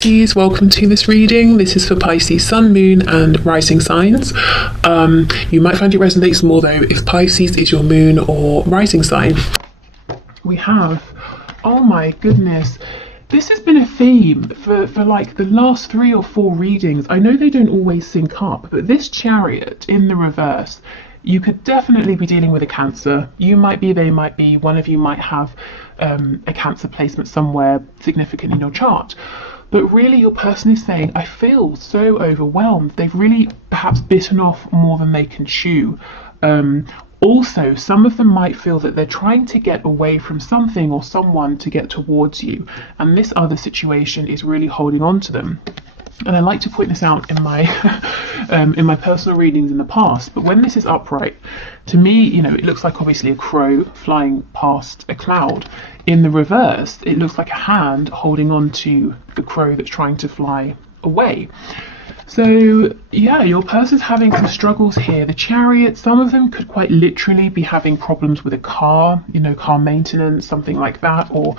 Pisces, welcome to this reading. This is for Pisces Sun, Moon and Rising signs. You might find it resonates more though if Pisces is your moon or rising sign. We have, oh my goodness, this has been a theme for like the last 3 or 4 readings. I know they don't always sync up, but this Chariot in the reverse, you could definitely be dealing with a Cancer. You might be, they might be, one of you might have a Cancer placement somewhere significant in your chart. But really your person is saying, I feel so overwhelmed. They've really perhaps bitten off more than they can chew. Also, some of them might feel that they're trying to get away from something or someone to get towards you. And this other situation is really holding on to them. And I like to point this out in my in my personal readings in the past, but when this is upright, to me, you know, it looks like obviously a crow flying past a cloud. In the reverse, it looks like a hand holding on to the crow that's trying to fly away. So yeah, your person's having some struggles here. The Chariot, some of them could quite literally be having problems with a car, you know, car maintenance, something like that, or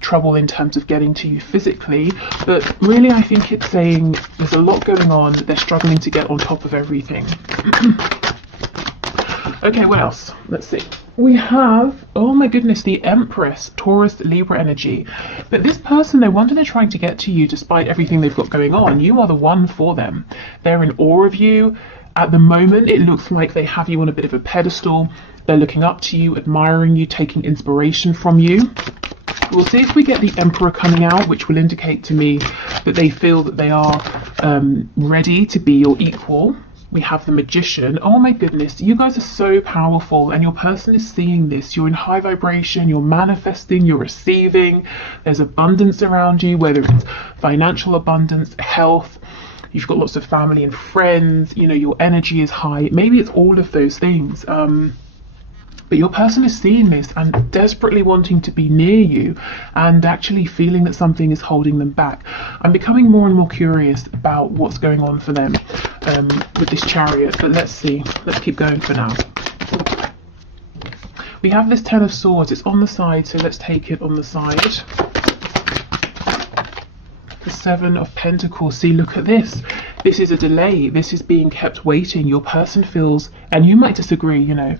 trouble in terms of getting to you physically. But really, I think it's saying there's a lot going on. They're struggling to get on top of everything. Okay, what else? Let's see. We have, oh my goodness, the Empress, Taurus, Libra energy. But this person, no wonder they're trying to get to you despite everything they've got going on. You are the one for them. They're in awe of you. At the moment, it looks like they have you on a bit of a pedestal. They're looking up to you, admiring you, taking inspiration from you. We'll see if we get the Emperor coming out, which will indicate to me that they feel that they are ready to be your equal. We have the Magician. Oh my goodness, you guys are so powerful and your person is seeing this. You're in high vibration, you're manifesting, you're receiving. There's abundance around you, whether it's financial abundance, health, you've got lots of family and friends, you know, your energy is high. Maybe it's all of those things. But your person is seeing this and desperately wanting to be near you and actually feeling that something is holding them back. I'm becoming more and more curious about what's going on for them with this Chariot, but let's see. Let's keep going for now. We have this Ten of Swords. It's on the side, so let's take it on the side. The Seven of Pentacles. See, look at this. This is a delay. This is being kept waiting. Your person feels, and you might disagree, you know,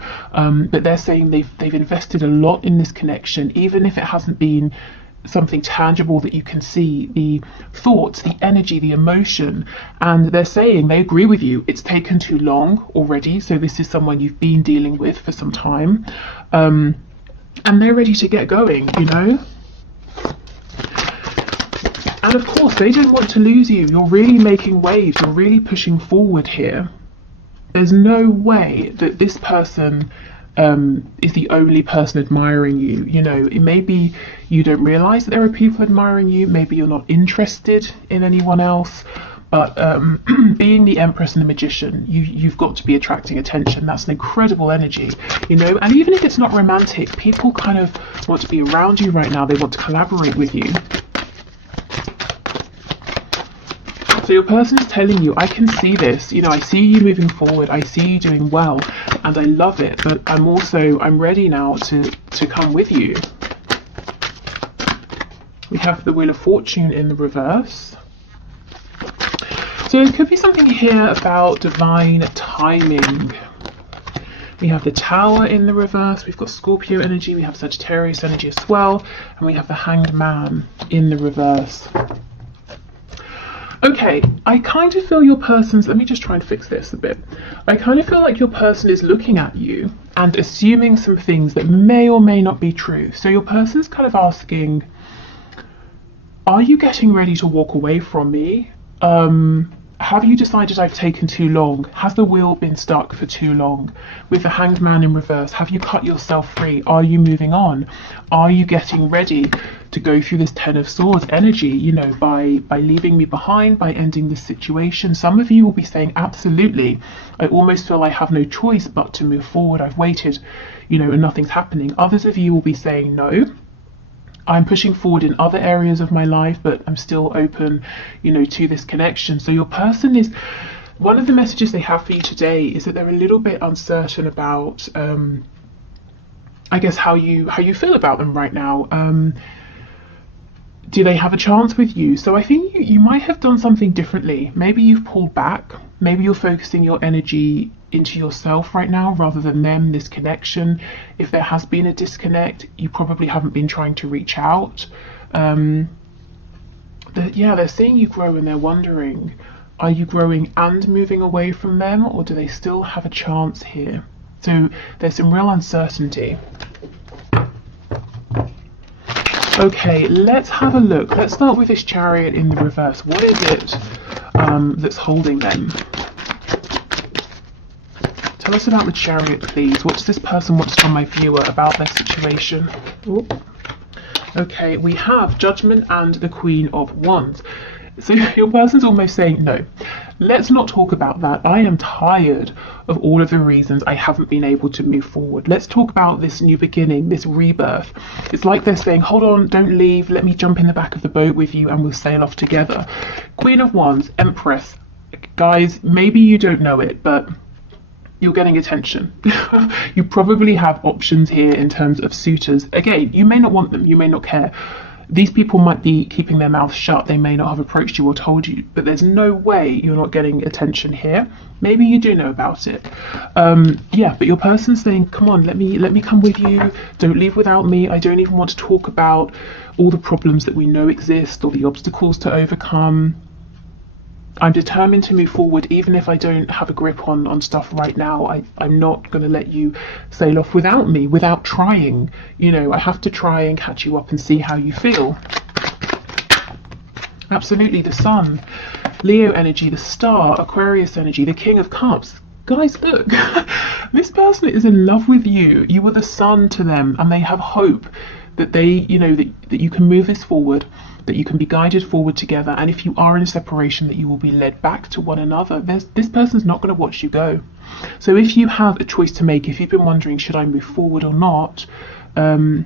but they're saying they've invested a lot in this connection, even if it hasn't been something tangible that you can see, the thoughts, the energy, the emotion. And they're saying they agree with you. It's taken too long already. So this is someone you've been dealing with for some time. And they're ready to get going, you know. And of course, they don't want to lose you. You're really making waves. You're really pushing forward here. There's no way that this person is the only person admiring you. You know, it may be you don't realize that there are people admiring you. Maybe you're not interested in anyone else. But being the Empress and the Magician, you've got to be attracting attention. That's an incredible energy, you know. And even if it's not romantic, people kind of want to be around you right now. They want to collaborate with you. So your person is telling you, I can see this, you know, I see you moving forward, I see you doing well, and I love it, but I'm ready now to come with you. We have the Wheel of Fortune in the reverse. So there could be something here about divine timing. We have the Tower in the reverse, we've got Scorpio energy, we have Sagittarius energy as well, and we have the Hanged Man in the reverse. Okay, I kind of feel your person's, let me just try and fix this a bit. I kind of feel like your person is looking at you and assuming some things that may or may not be true. So your person's kind of asking, are you getting ready to walk away from me? Have you decided I've taken too long? Has the wheel been stuck for too long? With the Hanged Man in reverse, have you cut yourself free? Are you moving on? Are you getting ready to go through this Ten of Swords energy, you know, by leaving me behind, by ending this situation? Some of you will be saying, absolutely. I almost feel I have no choice but to move forward. I've waited, you know, and nothing's happening. Others of you will be saying, no. I'm pushing forward in other areas of my life, but I'm still open, you know, to this connection. So your person is, one of the messages they have for you today is that they're a little bit uncertain about, I guess, how you feel about them right now. do they have a chance with you? So I think you might have done something differently. Maybe you've pulled back. Maybe you're focusing your energy into yourself right now rather than them, this connection. If there has been a disconnect, you probably haven't been trying to reach out. They're seeing you grow and they're wondering, are you growing and moving away from them, or do they still have a chance here? So there's some real uncertainty. Okay, let's have a look. Let's start with this Chariot in the reverse. What is it that's holding them? Tell us about the Chariot, please. What does this person want from my viewer about their situation? Ooh. Okay, we have Judgment and the Queen of Wands. So your person's almost saying, no, let's not talk about that. I am tired of all of the reasons I haven't been able to move forward. Let's talk about this new beginning, this rebirth. It's like they're saying, hold on, don't leave. Let me jump in the back of the boat with you and we'll sail off together. Queen of Wands, Empress. Guys, maybe you don't know it, but you're getting attention. You probably have options here in terms of suitors. Again, you may not want them, you may not care. These people might be keeping their mouths shut. They may not have approached you or told you, but there's no way you're not getting attention here. Maybe you do know about it. But your person's saying, come on, let me come with you. Don't leave without me. I don't even want to talk about all the problems that we know exist or the obstacles to overcome. I'm determined to move forward, even if I don't have a grip on stuff right now. I'm not going to let you sail off without me, without trying. You know, I have to try and catch you up and see how you feel. Absolutely, the Sun, Leo energy, the Star, Aquarius energy, the King of Cups. Guys, look, this person is in love with you. You are the sun to them, and they have hope that they, you know, that you can move this forward, that you can be guided forward together, and if you are in a separation, that you will be led back to one another. This person's not going to watch you go. So if you have a choice to make, if you've been wondering, should I move forward or not, I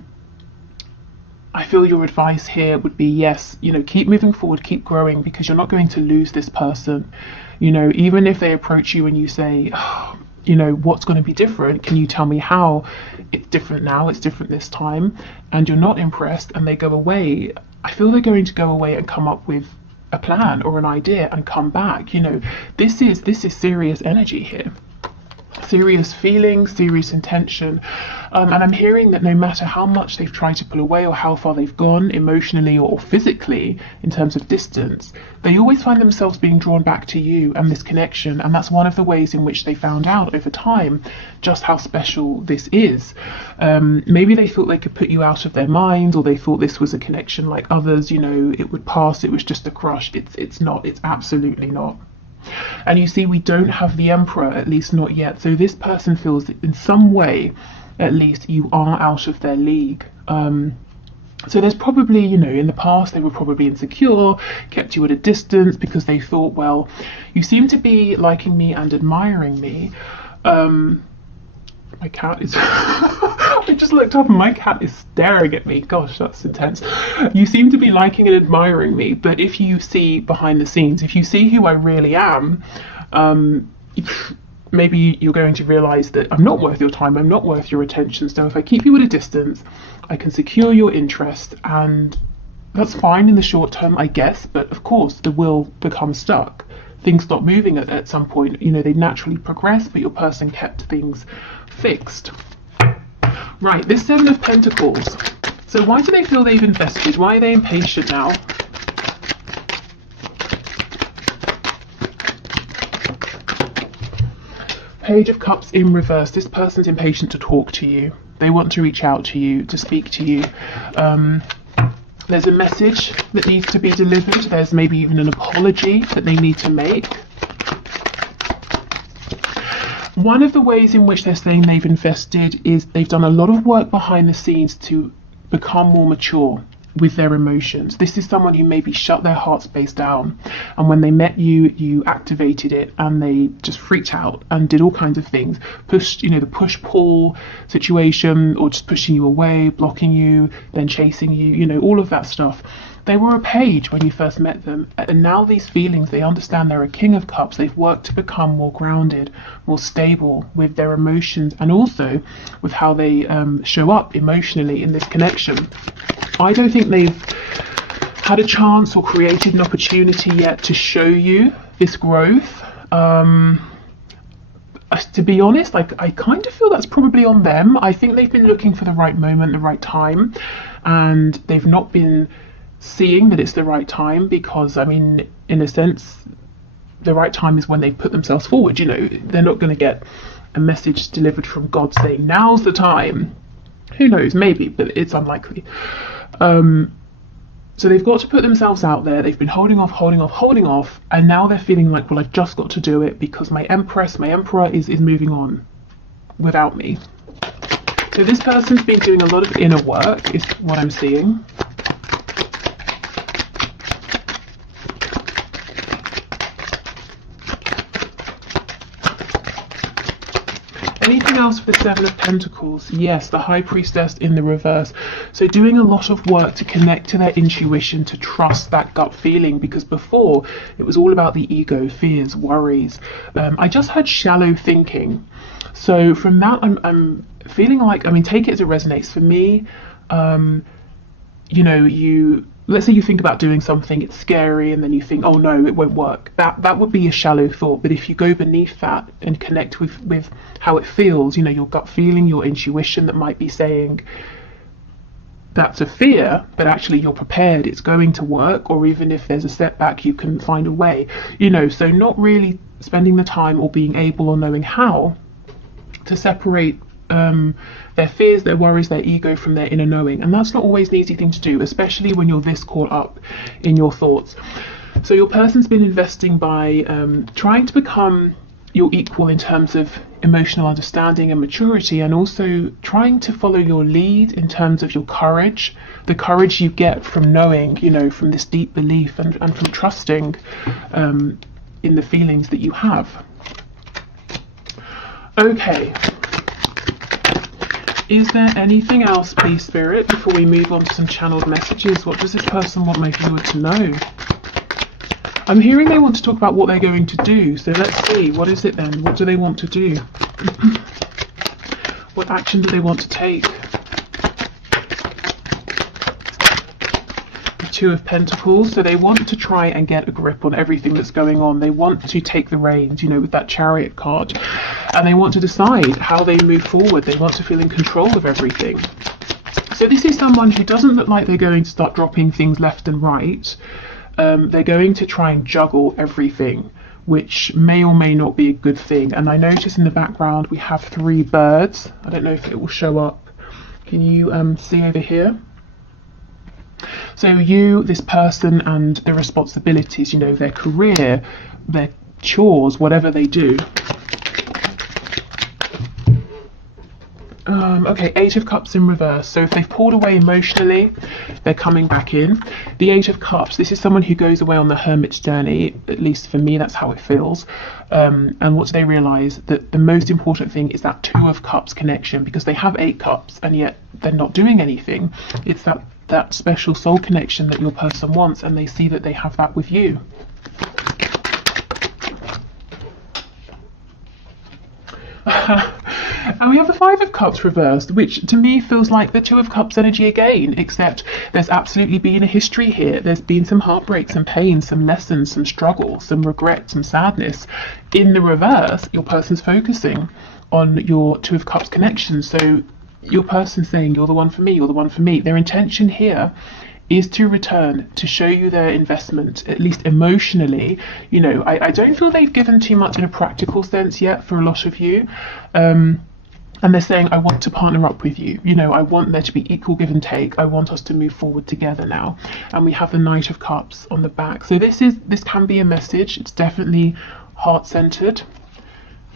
feel your advice here would be yes, you know, keep moving forward, keep growing, because you're not going to lose this person. You know, even if they approach you and you say, oh, you know, what's going to be different? Can you tell me how it's different now? It's different this time, and you're not impressed, and they go away. I feel they're going to go away and come up with a plan or an idea and come back. You know, this is serious energy here. Serious feelings, serious intention, and I'm hearing that no matter how much they've tried to pull away or how far they've gone emotionally or physically in terms of distance, they always find themselves being drawn back to you and this connection, and that's one of the ways in which they found out over time just how special this is. Maybe they thought they could put you out of their mind, or they thought this was a connection like others, you know, it would pass, it was just a crush. It's not, it's absolutely not. And you see, we don't have the Emperor, at least not yet. So this person feels that in some way, at least, you are out of their league. So there's probably, you know, in the past, they were probably insecure, kept you at a distance because they thought, well, you seem to be liking me and admiring me. My cat is... I just looked up and my cat is staring at me. Gosh, that's intense. You seem to be liking and admiring me, but if you see behind the scenes, if you see who I really am, maybe you're going to realise that I'm not worth your time, I'm not worth your attention. So if I keep you at a distance, I can secure your interest, and that's fine in the short term, I guess, but of course the will becomes stuck. Things stop moving at some point. You know, they naturally progress, but your person kept things fixed. Right, this Seven of Pentacles. So why do they feel they've invested? Why are they impatient now? Page of Cups in reverse. This person's impatient to talk to you. They want to reach out to you, to speak to you. There's a message that needs to be delivered. There's maybe even an apology that they need to make. One of the ways in which they're saying they've invested is they've done a lot of work behind the scenes to become more mature with their emotions. This is someone who maybe shut their heart space down, and when they met you, you activated it, and they just freaked out and did all kinds of things. Pushed, you know, the push-pull situation, or just pushing you away, blocking you, then chasing you, you know, all of that stuff. They were a page when you first met them, and now these feelings, they understand they're a King of Cups. They've worked to become more grounded, more stable with their emotions, and also with how they show up emotionally in this connection. I don't think they've had a chance or created an opportunity yet to show you this growth. To be honest, I kind of feel that's probably on them. I think they've been looking for the right moment, the right time, and they've not been seeing that it's the right time, because I mean, in a sense, the right time is when they put themselves forward. You know, they're not going to get a message delivered from God saying now's the time. Who knows, maybe, but it's unlikely. So they've got to put themselves out there. They've been holding off, and now they're feeling like, well, I've just got to do it because my emperor is moving on without me. So this person's been doing a lot of inner work, is what I'm seeing. Anything else for the Seven of Pentacles? Yes, the High Priestess in the reverse. So doing a lot of work to connect to their intuition, to trust that gut feeling, because before it was all about the ego, fears, worries. I just had shallow thinking. So from that, I'm feeling like, I mean, take it as it resonates. For me, you know, let's say you think about doing something, it's scary, and then you think, oh no, it won't work. That would be a shallow thought. But if you go beneath that and connect with how it feels, you know, your gut feeling, your intuition that might be saying that's a fear, but actually you're prepared, it's going to work, or even if there's a setback, you can find a way, you know. So not really spending the time or being able or knowing how to separate their fears, their worries, their ego from their inner knowing. And that's not always an easy thing to do, especially when you're this caught up in your thoughts. So your person's been investing by trying to become your equal in terms of emotional understanding and maturity, and also trying to follow your lead in terms of your courage, the courage you get from knowing, you know, from this deep belief and from trusting in the feelings that you have. Okay. Is there anything else, please, Spirit, before we move on to some channeled messages? What does this person want my viewer to know? I'm hearing they want to talk about what they're going to do. So let's see. What is it then? What do they want to do? What action do they want to take? The Two of Pentacles. So they want to try and get a grip on everything that's going on. They want to take the reins, you know, with that Chariot card. And they want to decide how they move forward. They want to feel in control of everything. So this is someone who doesn't look like they're going to start dropping things left and right. They're going to try and juggle everything, which may or may not be a good thing. And I notice in the background we have 3 birds. I don't know if it will show up. Can you see over here? So you, this person, and the responsibilities, you know, their career, their chores, whatever they do. Okay, 8 of Cups in reverse. So if they've pulled away emotionally, they're coming back in. The 8 of Cups, this is someone who goes away on the hermit's journey. At least for me, that's how it feels. And what do they realise? That the most important thing is that 2 of Cups connection, because they have 8 cups and yet they're not doing anything. It's that special soul connection that your person wants, and they see that they have that with you. And we have the 5 of Cups reversed, which to me feels like the 2 of Cups energy again, except there's absolutely been a history here. There's been some heartbreak, some pain, some lessons, some struggle, some regret, some sadness. In the reverse, your person's focusing on your 2 of Cups connection. So your person's saying, you're the one for me, you're the one for me. Their intention here is to return, to show you their investment, at least emotionally. You know, I don't feel they've given too much in a practical sense yet for a lot of you. And they're saying, I want to partner up with you. You know, I want there to be equal give and take. I want us to move forward together now. And we have the Knight of Cups on the back. So this can be a message. It's definitely heart-centered.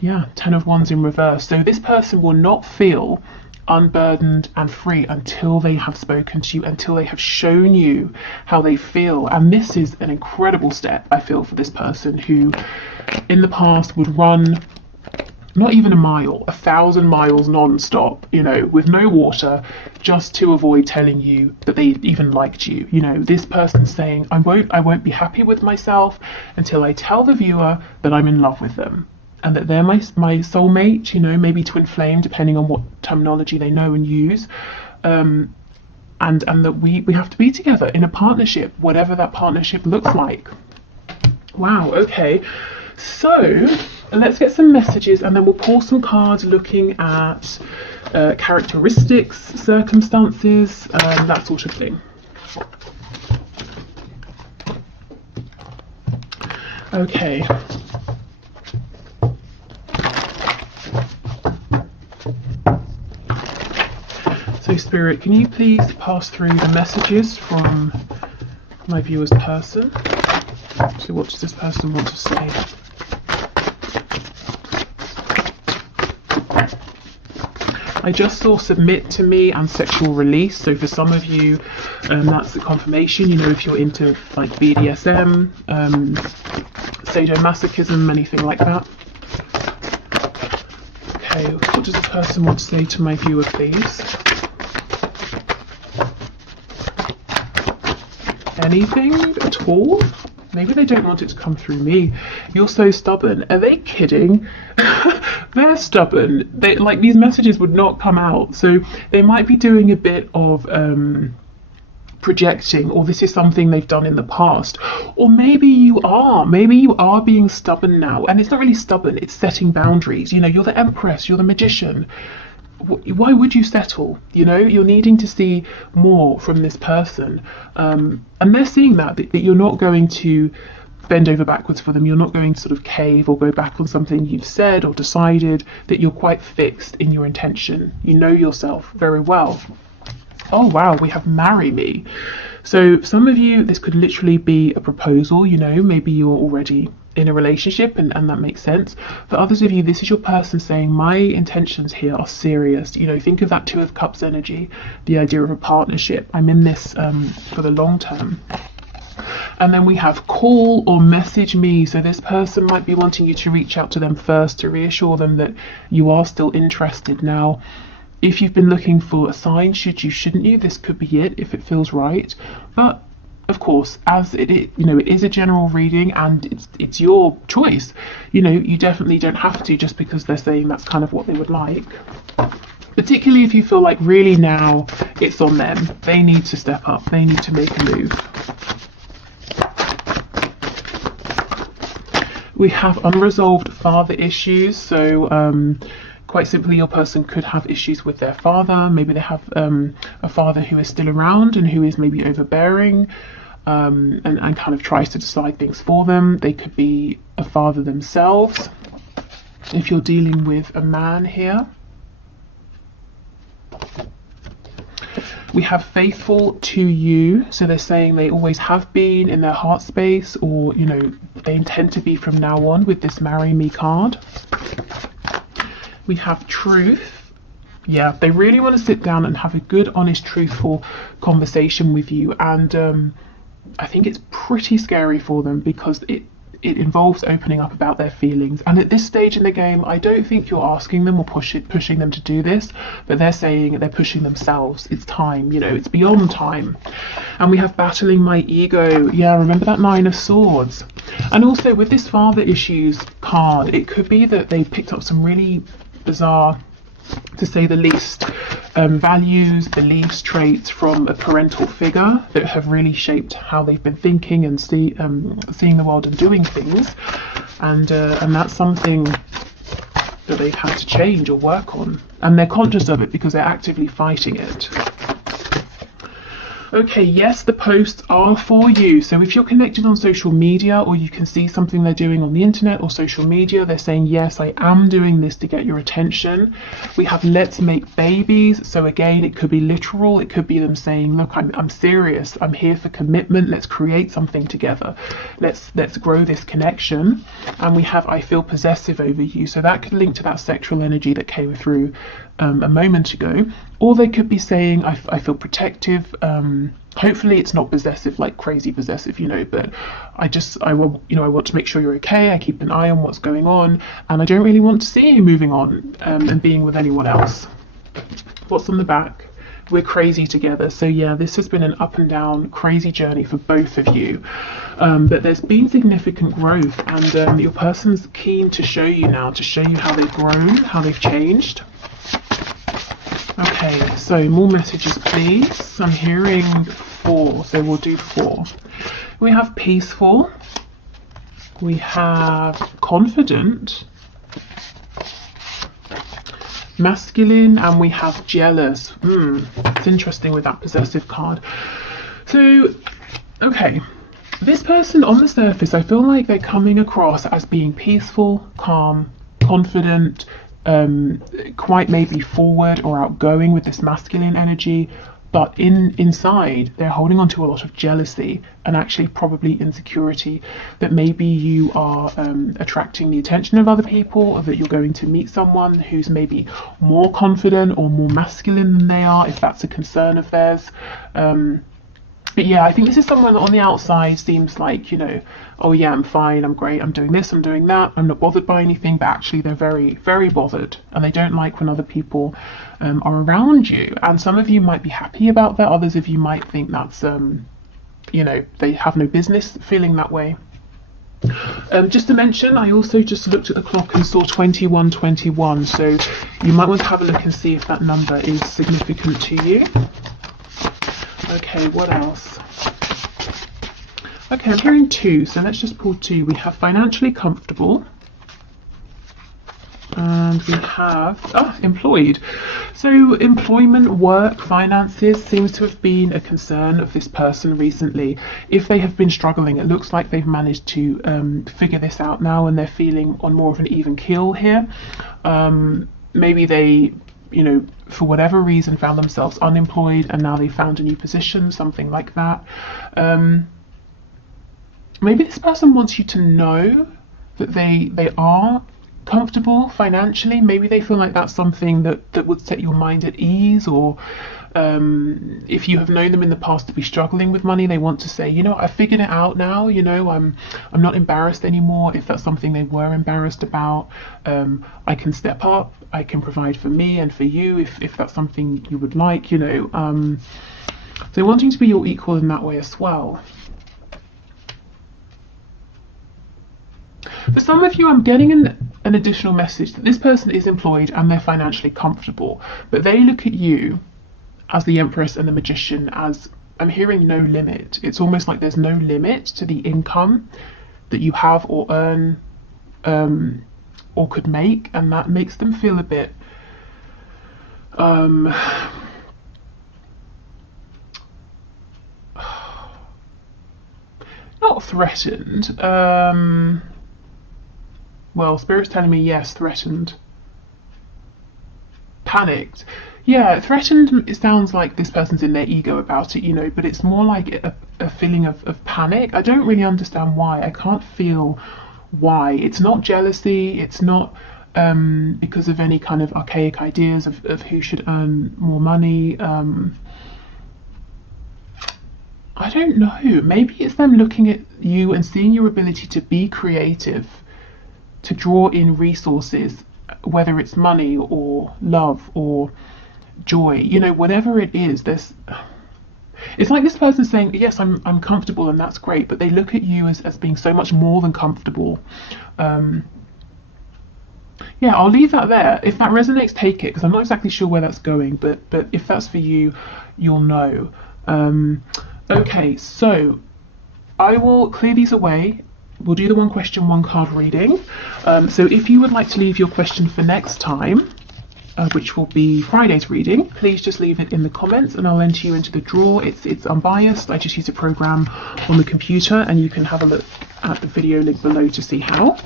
Yeah, 10 of Wands in reverse. So this person will not feel unburdened and free until they have spoken to you, until they have shown you how they feel. And this is an incredible step, I feel, for this person who in the past would run not even a mile, 1,000 miles non-stop, you know, with no water, just to avoid telling you that they even liked you. You know, this person's saying, I won't be happy with myself until I tell the viewer that I'm in love with them, and that they're my soulmate, you know, maybe twin flame, depending on what terminology they know and use. And and that we have to be together in a partnership, whatever that partnership looks like. Wow, okay. So let's get some messages, and then we'll pull some cards looking at characteristics, circumstances, that sort of thing. Okay. So Spirit, can you please pass through the messages from my viewer's person? So what does this person want to say? I just saw submit to me and sexual release. So for some of you, that's the confirmation. You know, if you're into like BDSM, sadomasochism, anything like that. Okay, what does the person want to say to my viewer, please? Anything at all? Maybe they don't want it to come through me. You're so stubborn. Are they kidding? They're stubborn. They, like, these messages would not come out. So they might be doing a bit of projecting, or this is something they've done in the past. Or maybe you are being stubborn now. And it's not really stubborn, it's setting boundaries. You know, you're the Empress, you're the Magician. Why would you settle? You know, you're needing to see more from this person, and they're seeing that you're not going to bend over backwards for them. You're not going to sort of cave or go back on something you've said or decided, that you're quite fixed in your intention. You know yourself very well. Oh wow, we have marry me. So some of you, this could literally be a proposal. You know, maybe you're already in a relationship and that makes sense. For others of you, this is your person saying, my intentions here are serious. You know, think of that Two of Cups energy, the idea of a partnership. I'm in this for the long term. And then we have call or message me. So this person might be wanting you to reach out to them first to reassure them that you are still interested. Now, if you've been looking for a sign, shouldn't you, this could be it if it feels right. But of course, as it is a general reading and it's your choice. You know, you definitely don't have to just because they're saying that's kind of what they would like. Particularly if you feel like really now it's on them. They need to step up. They need to make a move. We have unresolved father issues. So quite simply, your person could have issues with their father. Maybe they have a father who is still around and who is maybe overbearing and kind of tries to decide things for them. They could be a father themselves. If you're dealing with a man here. We have faithful to you. So they're saying they always have been in their heart space, or, you know, they intend to be from now on with this marry me card. We have truth. Yeah, they really want to sit down and have a good, honest, truthful conversation with you. And I think it's pretty scary for them because it involves opening up about their feelings. And at this stage in the game, I don't think you're asking them or pushing them to do this, but they're saying they're pushing themselves. It's time, you know, it's beyond time. And we have battling my ego. Yeah, remember that Nine of Swords. And also with this father issues card, it could be that they picked up some really bizarre, to say the least, values, beliefs, traits from a parental figure that have really shaped how they've been thinking and seeing the world and doing things, and that's something that they've had to change or work on, and they're conscious of it because they're actively fighting it. Okay, yes, the posts are for you. So if you're connected on social media, or you can see something they're doing on the internet or social media, they're saying, yes, I am doing this to get your attention. We have let's make babies. So again, it could be literal. It could be them saying, look, I'm serious. I'm here for commitment. Let's create something together. Let's grow this connection. And we have I feel possessive over you. So that could link to that sexual energy that came through a moment ago. Or they could be saying I feel protective. Hopefully it's not possessive, like crazy possessive, you know, but I want to make sure you're okay. I keep an eye on what's going on, and I don't really want to see you moving on and being with anyone else. What's on the back? We're crazy together. So yeah, this has been an up and down crazy journey for both of you, but there's been significant growth, and your person's keen to show you now, to show you how they've grown, how they've changed. Okay, so more messages, please. I'm hearing 4, so we'll do 4. We have peaceful. We have confident, masculine, and we have jealous. It's interesting with that possessive card. So, okay, this person on the surface, I feel like they're coming across as being peaceful, calm, confident, quite maybe forward or outgoing with this masculine energy, but inside they're holding on to a lot of jealousy and actually probably insecurity that maybe you are attracting the attention of other people, or that you're going to meet someone who's maybe more confident or more masculine than they are, if that's a concern of theirs. But yeah, I think this is someone that on the outside seems like, you know, oh yeah, I'm fine, I'm great, I'm doing this, I'm doing that, I'm not bothered by anything, but actually they're very, very bothered, and they don't like when other people are around you. And some of you might be happy about that, others of you might think that's, you know, they have no business feeling that way. Just to mention, I also just looked at the clock and saw 2121, so you might want to have a look and see if that number is significant to you. Okay, what else? Okay, I'm hearing 2, so let's just pull 2. We have financially comfortable, and we have employed. So employment, work, finances seems to have been a concern of this person recently. If they have been struggling, it looks like they've managed to figure this out now, and they're feeling on more of an even keel here. Maybe they, you know, for whatever reason found themselves unemployed and now they found a new position, something like that. Maybe this person wants you to know that they are comfortable financially. Maybe they feel like that's something that would set your mind at ease, or if you have known them in the past to be struggling with money, they want to say, you know, I figured it out now, you know, I'm not embarrassed anymore. If that's something they were embarrassed about, I can step up, I can provide for me and for you if that's something you would like, you know. So wanting to be your equal in that way as well. For some of you, I'm getting an additional message that this person is employed and they're financially comfortable, but they look at you as the Empress and the Magician as, I'm hearing, no limit. It's almost like there's no limit to the income that you have or earn or could make, and that makes them feel a bit not threatened. Well, Spirit's telling me yes, threatened. Panicked. Yeah, threatened, it sounds like this person's in their ego about it, you know, but it's more like a feeling of panic. I don't really understand why. I can't feel why. It's not jealousy. It's not because of any kind of archaic ideas of who should earn more money. I don't know. Maybe it's them looking at you and seeing your ability to be creative, to draw in resources, whether it's money or love or joy, you know, whatever it is. It's like this person saying, yes, I'm comfortable and that's great, but they look at you as being so much more than comfortable. Yeah, I'll leave that there. If that resonates, take it, because I'm not exactly sure where that's going, but if that's for you, you'll know. Okay, so I will clear these away. We'll do the 1 question, 1 card reading. So if you would like to leave your question for next time, which will be Friday's reading, please just leave it in the comments and I'll enter you into the draw. It's unbiased. I just use a program on the computer, and you can have a look at the video link below to see how.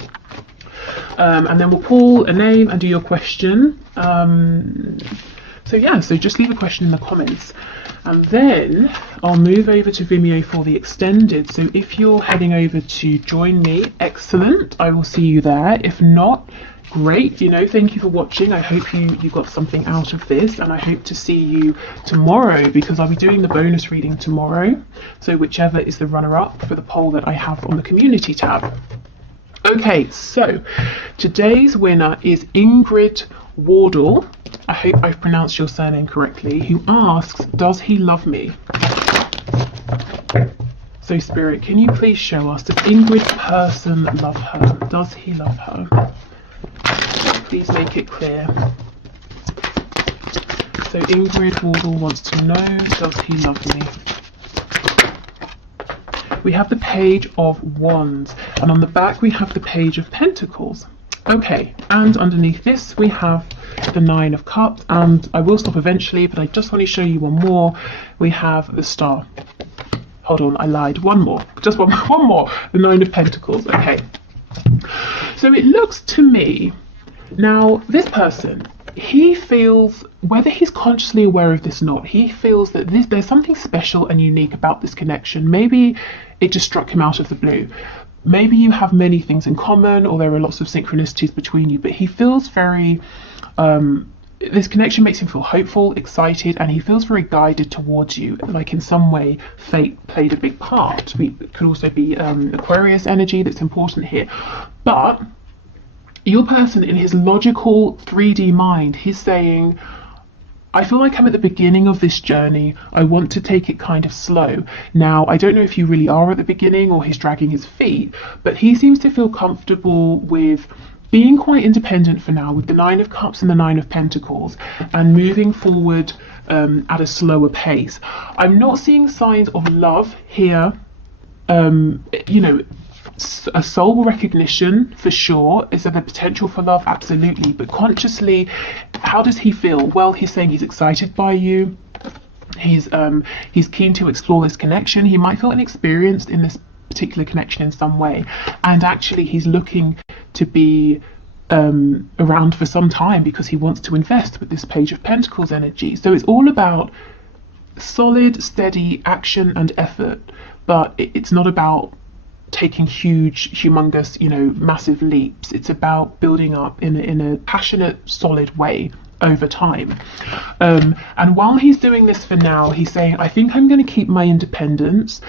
And then we'll pull a name and do your question. So yeah, so just leave a question in the comments. And then I'll move over to Vimeo for the extended. So if you're heading over to join me, excellent. I will see you there. If not, great. You know, thank you for watching. I hope you got something out of this, and I hope to see you tomorrow, because I'll be doing the bonus reading tomorrow. So whichever is the runner-up for the poll that I have on the community tab. Okay, so today's winner is Ingrid Wardle. I hope I've pronounced your surname correctly, who asks, does he love me? So Spirit, can you please show us, does Ingrid person love her? Does he love her? Please make it clear. So Ingrid Wardle wants to know, does he love me? We have the Page of Wands, and on the back we have the Page of Pentacles. Okay, and underneath this we have the Nine of Cups, and I will stop eventually, but I just want to show you one more. We have the Star. Hold on, I lied. One more. Just one more. The Nine of Pentacles. Okay. So it looks to me, now this person, he feels, whether he's consciously aware of this or not, he feels that there's something special and unique about this connection. Maybe it just struck him out of the blue. Maybe you have many things in common, or there are lots of synchronicities between you, but he feels very, this connection makes him feel hopeful, excited, and he feels very guided towards you. Like in some way, fate played a big part. It could also be Aquarius energy that's important here. But your person, in his logical 3D mind, he's saying, I feel like I'm at the beginning of this journey. I want to take it kind of slow. Now, I don't know if you really are at the beginning or he's dragging his feet, but he seems to feel comfortable with being quite independent for now, with the Nine of Cups and the Nine of Pentacles, and moving forward at a slower pace. I'm not seeing signs of love here. You know, a soul recognition for sure. Is there the potential for love? Absolutely. But consciously, how does he feel? Well, he's saying he's excited by you. He's keen to explore this connection. He might feel inexperienced in this particular connection in some way, and actually he's looking to be around for some time because he wants to invest with this Page of Pentacles energy. So it's all about solid, steady action and effort, but it's not about taking huge, humongous, you know, massive leaps. It's about building up in a passionate, solid way over time. And while he's doing this for now, he's saying, I think I'm going to keep my independence.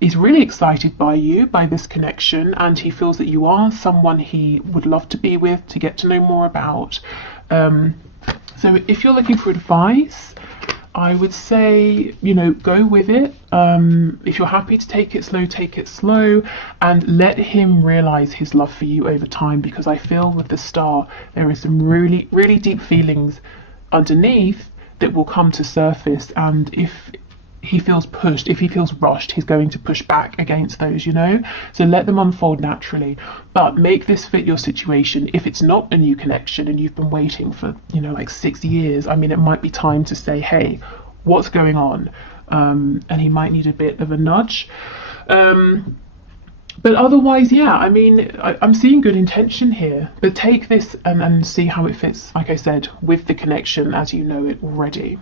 He's really excited by you, by this connection, and he feels that you are someone he would love to be with, to get to know more about. So if you're looking for advice, I would say, you know, go with it. If you're happy to take it slow, and let him realize his love for you over time, because I feel with the Star, there is some really, really deep feelings underneath that will come to surface. And if he feels pushed, if he feels rushed, he's going to push back against those, you know. So let them unfold naturally, but make this fit your situation. If it's not a new connection and you've been waiting for, you know, like 6 years, I mean, it might be time to say, hey, what's going on? And he might need a bit of a nudge. But otherwise, yeah, I mean, I'm seeing good intention here, but take this and see how it fits, like I said, with the connection as you know it already.